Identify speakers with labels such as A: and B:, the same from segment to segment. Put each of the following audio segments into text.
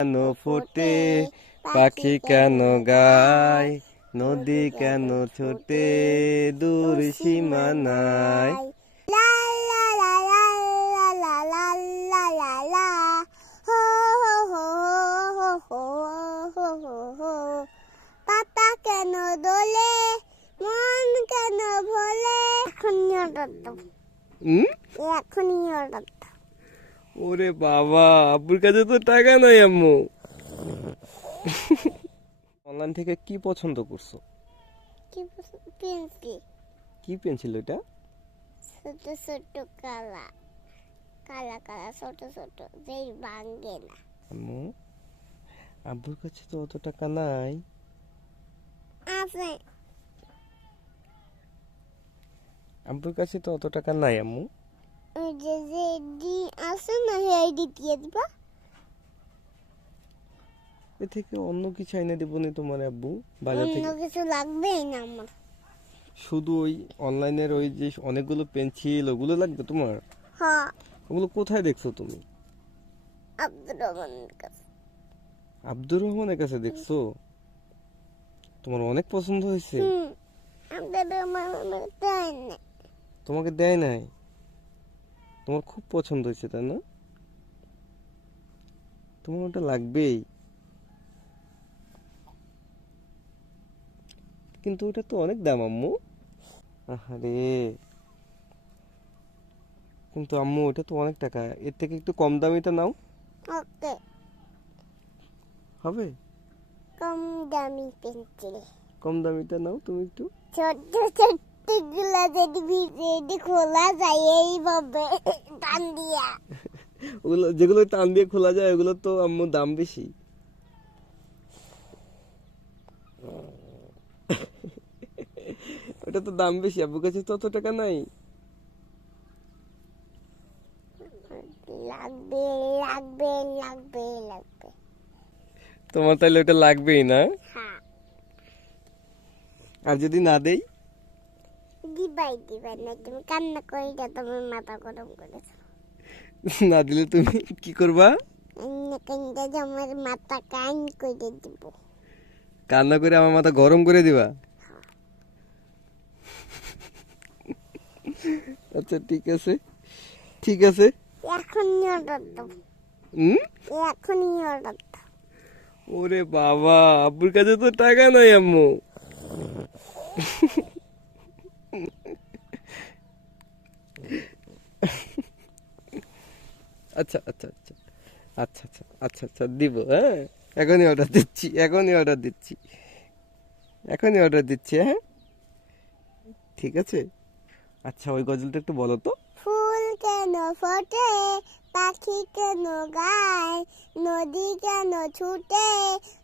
A: কেন ফোটে? পাখি কেন গায়? নদী কেন ছোটে? দূর সীমানায়?
B: পাতা কেন দোলে? মন কেন ভোলে? এখনই অর্ডার দাও। এখনই অর্ডার
A: ওরে বাবা আব্বুর কাছে তো টাকা নাই আম্মু। অনলাইন থেকে কি পছন্দ করছ?
B: কি পেন্সি
A: কি পেন্সিল এটা?
B: ছোট ছোট কালা। কালা কালা ছোট ছোট যেই ভাঙ্গে না।
A: আম্মু আব্বুর কাছে তো অত টাকা নাই।
B: আছে।
A: আব্বুর কাছে তো অত টাকা নাই আম্মু।
B: দিয়ে দিবা
A: এ থেকে অন্য কিছু দেবনি তোমার আব্বু বাজার
B: অন্য কিছু লাগবেই না আমার
A: শুধু ওই অনলাইনের ওই যে অনেকগুলো পেন্সিল ওগুলো লাগবে তোমার
B: হ্যাঁ
A: ওগুলো কোথায় দেখছ তুমি
B: আব্দুর রহমানের কাছে
A: আব্দুর রহমানের কাছে দেখছ তোমার অনেক পছন্দ হয়েছে
B: আব্দুর রহমানের তাই না
A: তোমাকে দেয় নাই তোমার খুব পছন্দ হয়েছে তাই না? তোমার ওটা লাগবেই। কিন্তু ওটা তো অনেক দাম আম্মু। আরে কিন্তু আম্মু ওটা তো অনেক টাকা। এর থেকে একটু কম দামিটা নাও।
B: ওকে।
A: হবে?
B: কম দামি পেন্সিল।
A: কম দামিটা নাও তুমি একটু।
B: ছোট্ট ছোট্ট গুলা যদি ভিজে খোলা যায় এইভাবে টান দিয়া
A: ওগুলো যেগুলো টান দিয়ে খোলা যায় ওগুলো তো আম্মু দাম বেশি ওটা তো দাম বেশি আব্বুর কাছে তো অত টাকা নাই
B: লাগবে লাগবে লাগবে লাগবে
A: তোমার তাহলে ওটা লাগবেই না?
B: হ্যাঁ।
A: আর যদি না দেই?
B: দিবাই দিবাই না তুমি কান্না করে এটা তোমার মাথা গরম করেছ
A: না দিলে তুমি কি করবা?
B: কান্না কান্না আমার মাথা কান করে দিব।
A: কান্না করে আমার মাথা গরম করে দিবা? আচ্ছা ঠিক আছে। ঠিক আছে।
B: এখনই অর্ডার দাও।
A: হুম?
B: এখনই অর্ডার দাও।
A: ওরে বাবা আব্বুর কাছে তো টাকা নাই আম্মু। আচ্ছা আচ্ছা আচ্ছা আচ্ছা আচ্ছা আচ্ছা আচ্ছা দিব হ্যাঁ এখনই অর্ডার দিচ্ছি এখনই অর্ডার দিচ্ছি এখনই অর্ডার দিচ্ছি হ্যাঁ ঠিক আছে আচ্ছা ওই গজলটা একটু বলো তো
B: ফুল কেন ফোটে পাখি কেন গায় নদী কেন ছুটে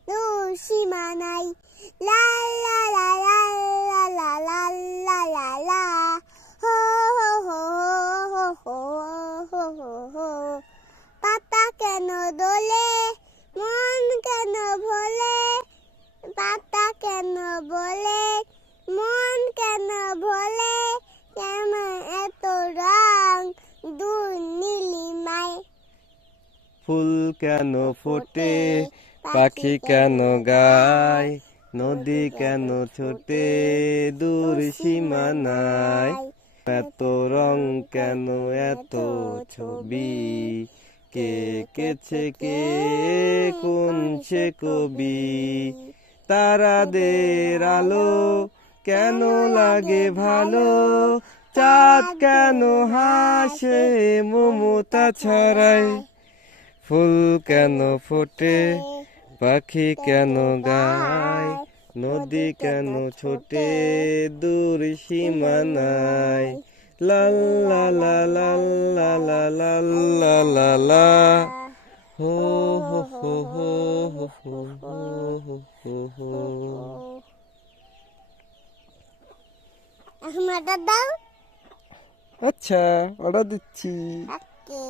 B: দূর সীমা নাই লা লা লা লা লা লা লা লা কেন বলে? মন কেন ভোলে কেন এত রং দূর নীলিমায়?
A: ফুল কেন ফোটে? পাখি কেন গায়? নদী কেন ছোটে? দূর সীমানায় এত রং কেন এত ছবি? কে কেছে কে? কোন সে কবি? তারাদের আলো কেন লাগে ভালো চাঁদ কেন হাসে মমতা ছড়ায় ফুল কেন ফোটে পাখি কেন গায় নদী কেন ছোটে দূর সীমানায় লাল লা লা লা লা লা লা লা লা লা হো
B: এখন অর্ডার দাও
A: আচ্ছা অর্ডার দিচ্ছি।
B: ওকে